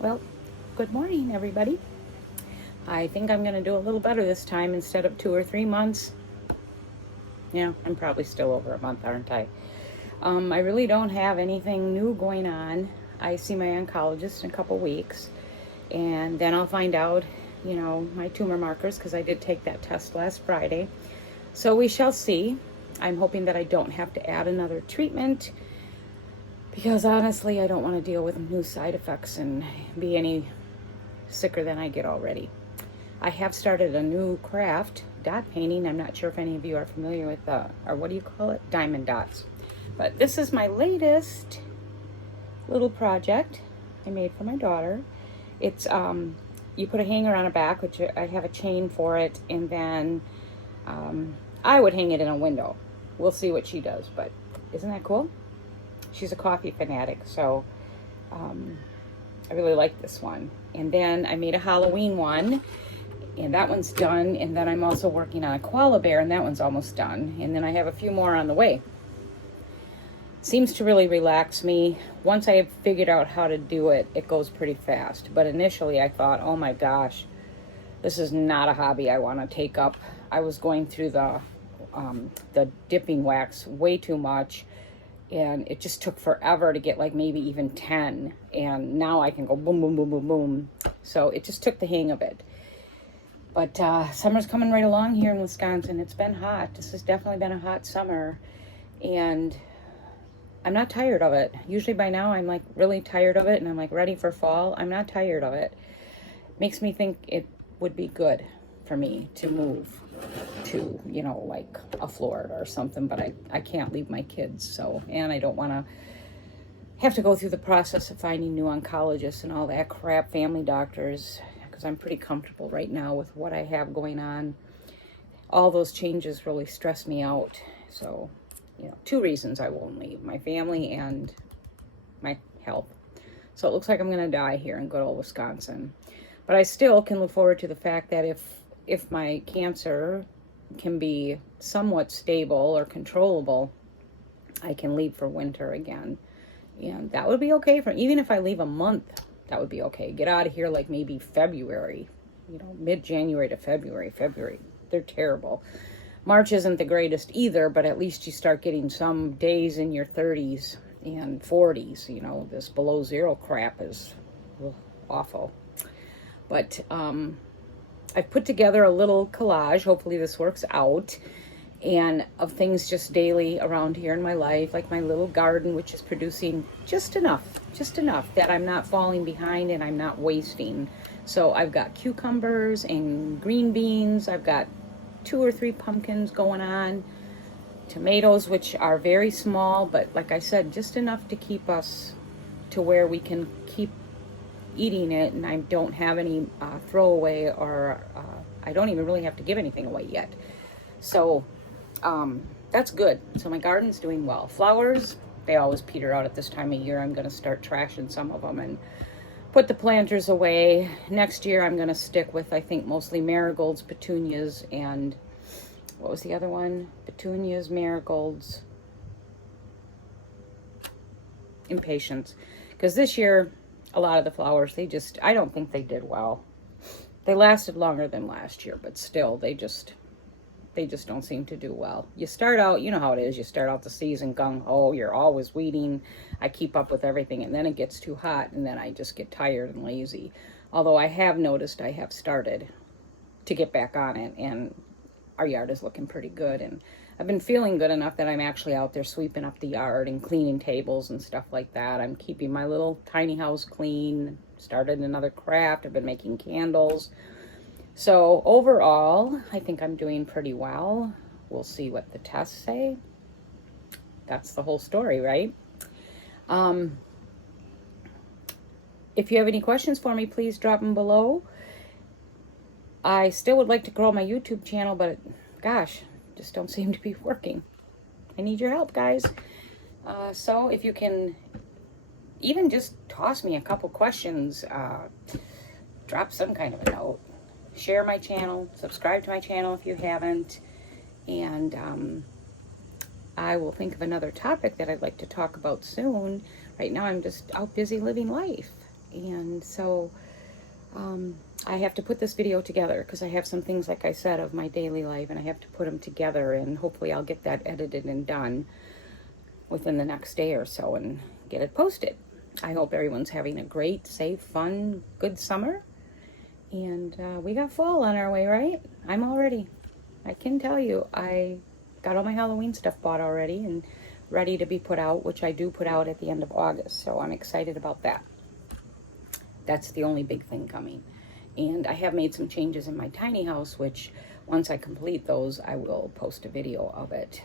Well, good morning, everybody. I think I'm going to do a little better this time instead of 2 or 3 months. Yeah, I'm probably still over a month, aren't I? I really don't have anything new going on. I see my oncologist in a couple weeks, and then I'll find out, my tumor markers because I did take that test last Friday. So we shall see. I'm hoping that I don't have to add another treatment because honestly, I don't want to deal with new side effects and be any sicker than I get already. I have started a new craft, dot painting. I'm not sure if any of you are familiar with or what do you call it? Diamond dots. But this is my latest little project I made for my daughter. It's, you put a hanger on a back, which I have a chain for it, and then I would hang it in a window. We'll see what she does, but isn't that cool? She's a coffee fanatic, so I really like this one. And then I made a Halloween one, and that one's done. And then I'm also working on a koala bear, and that one's almost done. And then I have a few more on the way. Seems to really relax me. Once I have figured out how to do it, it goes pretty fast. But initially I thought, oh my gosh, this is not a hobby I want to take up. I was going through the dipping wax way too much, and it just took forever to get like maybe even 10. And now I can go boom, boom, boom, boom, boom. So it just took the hang of it. But summer's coming right along here in Wisconsin. It's been hot. This has definitely been a hot summer. And I'm not tired of it. Usually by now I'm like really tired of it and I'm like ready for fall. I'm not tired of it. Makes me think it would be good for me to move to, like a Florida or something. But I can't leave my kids. So, and I don't want to have to go through the process of finding new oncologists and all that crap, family doctors, because I'm pretty comfortable right now with what I have going on. All those changes really stress me out. So, two reasons I won't leave: my family and my health. So it looks like I'm going to die here in good old Wisconsin. But I still can look forward to the fact that if my cancer can be somewhat stable or controllable, I can leave for winter again. And that would be okay even if I leave a month, that would be okay. Get out of here like maybe February, mid-January to February. They're terrible. March isn't the greatest either, but at least you start getting some days in your 30s and 40s. This below zero crap is awful. But I've put together a little collage. Hopefully this works out. And of things just daily around here in my life, like my little garden, which is producing just enough that I'm not falling behind and I'm not wasting. So I've got cucumbers and green beans. I've got 2 or 3 pumpkins going on, tomatoes, which are very small, but like I said, just enough to keep us to where we can keep eating it, and I don't have any throwaway, or I don't even really have to give anything away yet. So that's good. So my garden's doing well. Flowers, they always peter out at this time of year. I'm going to start trashing some of them and put the planters away. Next year I'm going to stick with, I think, mostly marigolds, petunias, and what was the other one? Petunias, marigolds, impatiens. Because this year, a lot of the flowers, I don't think they did well. They lasted longer than last year, but still, they just don't seem to do well. You start out, you know how it is, you start out the season gung-ho, you're always weeding. I keep up with everything, and then it gets too hot, and then I just get tired and lazy. Although I have noticed I have started to get back on it, and our yard is looking pretty good, and I've been feeling good enough that I'm actually out there sweeping up the yard and cleaning tables and stuff like that. I'm keeping my little tiny house clean, started another craft, I've been making candles. So overall, I think I'm doing pretty well. We'll see what the tests say. That's the whole story, right? If you have any questions for me, please drop them below. I still would like to grow my YouTube channel, but gosh, just don't seem to be working. I need your help, guys. So if you can even just toss me a couple questions, drop some kind of a note. Share my channel, subscribe to my channel if you haven't, and I will think of another topic that I'd like to talk about soon. Right now I'm just out busy living life. And so I have to put this video together because I have some things, like I said, of my daily life, and I have to put them together, and hopefully I'll get that edited and done within the next day or so and get it posted. I hope everyone's having a great, safe, fun, good summer. And we got fall on our way, right? I can tell you, I got all my Halloween stuff bought already and ready to be put out, which I do put out at the end of August. So I'm excited about that. That's the only big thing coming. And I have made some changes in my tiny house, which once I complete those, I will post a video of it.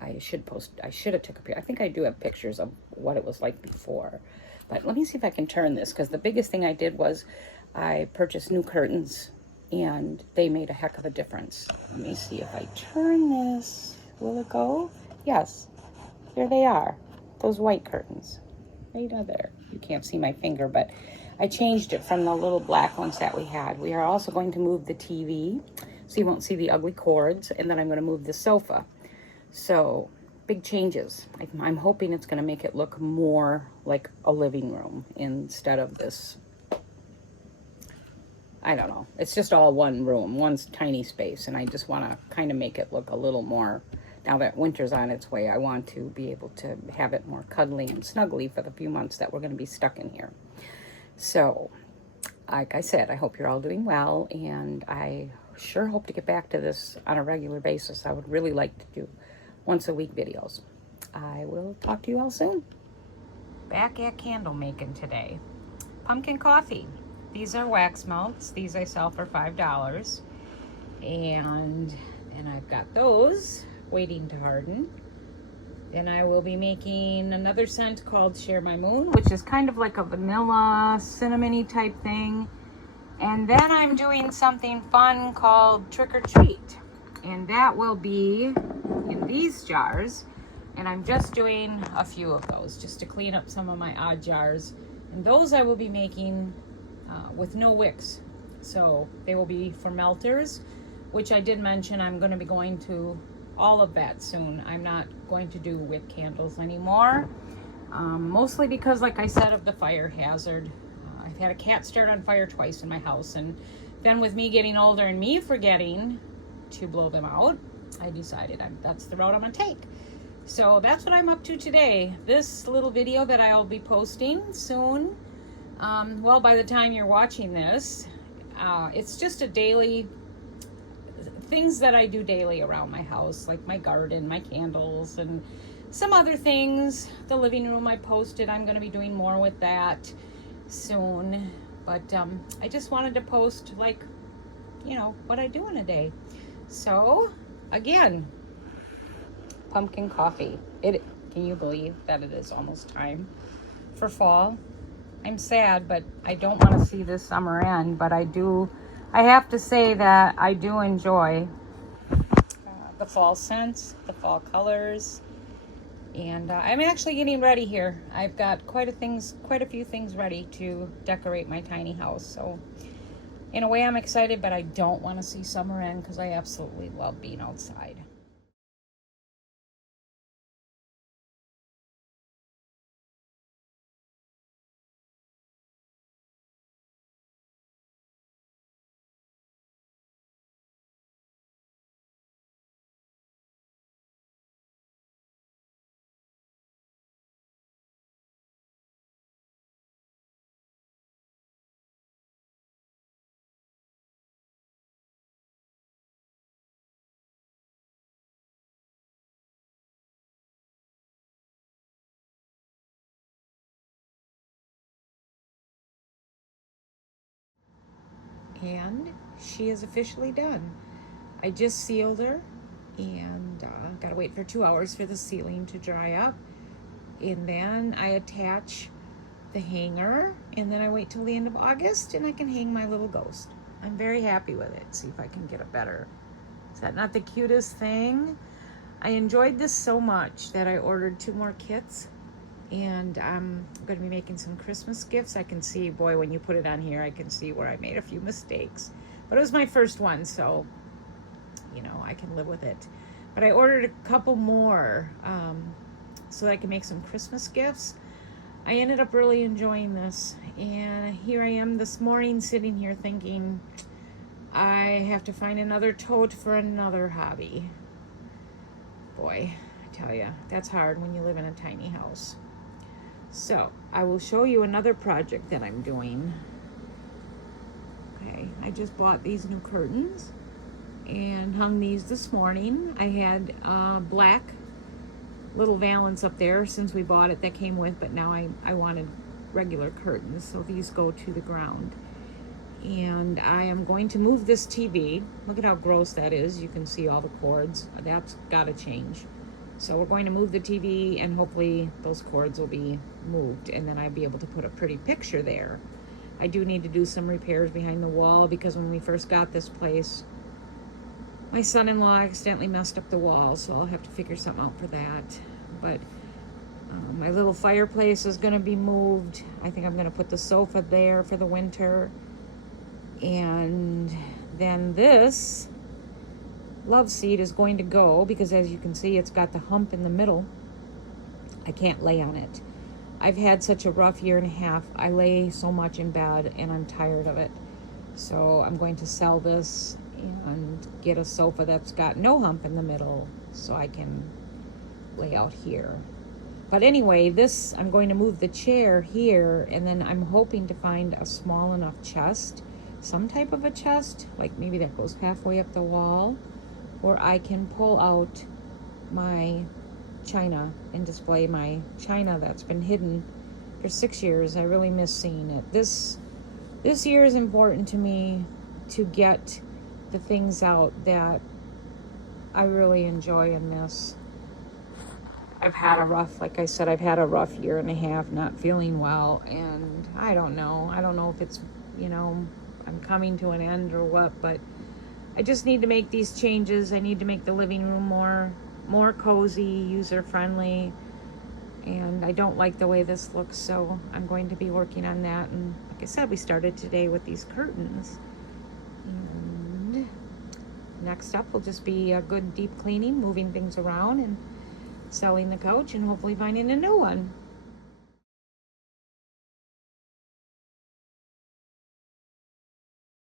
I should have took a picture. I think I do have pictures of what it was like before. But let me see if I can turn this, because the biggest thing I did was I purchased new curtains, and they made a heck of a difference. Let me see if I turn this. Will it go? Yes. There they are. Those white curtains. Right there. You can't see my finger, but I changed it from the little black ones that we had. We are also going to move the TV, so you won't see the ugly cords, and then I'm going to move the sofa. So, big changes. I'm hoping it's going to make it look more like a living room instead of this, I don't know. It's just all one room, one tiny space, and I just want to kind of make it look a little more, now that winter's on its way, I want to be able to have it more cuddly and snuggly for the few months that we're going to be stuck in here. So, like I said, I hope you're all doing well, and I sure hope to get back to this on a regular basis. I would really like to do once a week videos. I will talk to you all soon. Back at candle making today. Pumpkin coffee. These are wax melts. These I sell for $5. And I've got those waiting to harden. Then I will be making another scent called Share My Moon, which is kind of like a vanilla cinnamony type thing. And then I'm doing something fun called Trick or Treat. And that will be in these jars. And I'm just doing a few of those just to clean up some of my odd jars. And those I will be making with no wicks. So they will be for melters, which I did mention I'm going to be going to all of that soon. I'm not going to do wick candles anymore. Mostly because, like I said, of the fire hazard. I've had a cat start on fire twice in my house, and then with me getting older and me forgetting to blow them out, I decided that's the route I'm gonna take. So that's what I'm up to today. This little video that I'll be posting soon, well, by the time you're watching this, it's just a daily things that I do daily around my house, like my garden, my candles, and some other things. The living room I posted, I'm going to be doing more with that soon. But I just wanted to post, like, you know, what I do in a day. So, again, pumpkin coffee. Can you believe that it is almost time for fall? I'm sad, but I don't want to see this summer end, but I have to say that I do enjoy the fall scents, the fall colors, and I'm actually getting ready here. I've got quite a few things ready to decorate my tiny house. So in a way I'm excited, but I don't want to see summer end because I absolutely love being outside. And she is officially done. I just sealed her, and gotta wait for 2 hours for the sealing to dry up. And then I attach the hanger, and then I wait till the end of August, and I can hang my little ghost. I'm very happy with it. See if I can get it better. Is that not the cutest thing? I enjoyed this so much that I ordered 2 more kits, and I'm going to be making some Christmas gifts. I can see, boy, when you put it on here, I can see where I made a few mistakes. But it was my first one, so, you know, I can live with it. But I ordered a couple more so that I can make some Christmas gifts. I ended up really enjoying this. And here I am this morning sitting here thinking, I have to find another tote for another hobby. Boy, I tell you, that's hard when you live in a tiny house. So, I will show you another project that I'm doing. Okay, I just bought these new curtains and hung these this morning. I had black little valance up there since we bought it that came with, but now I wanted regular curtains, so these go to the ground. And I am going to move this TV. Look at how gross that is. You can see all the cords. That's got to change. So we're going to move the TV, and hopefully those cords will be moved, and then I'll be able to put a pretty picture there. I do need to do some repairs behind the wall, because when we first got this place, my son-in-law accidentally messed up the wall, so I'll have to figure something out for that. But my little fireplace is going to be moved. I think I'm going to put the sofa there for the winter. And then this love seat is going to go, because as you can see, it's got the hump in the middle. I can't lay on it. I've had such a rough year and a half. I lay so much in bed and I'm tired of it. So I'm going to sell this and get a sofa that's got no hump in the middle so I can lay out here. But anyway, this, I'm going to move the chair here, and then I'm hoping to find a small enough chest, some type of a chest, like maybe that goes halfway up the wall, where I can pull out my china and display my china that's been hidden for 6 years. I really miss seeing it. This year is important to me to get the things out that I really enjoy and miss. I've had a rough, like I said, I've had a rough year and a half, not feeling well, and I don't know if it's, I'm coming to an end or what, but I just need to make these changes. I need to make the living room more cozy, user-friendly, and I don't like the way this looks, so I'm going to be working on that. And like I said, we started today with these curtains. And next up will just be a good deep cleaning, moving things around, and selling the couch, and hopefully finding a new one.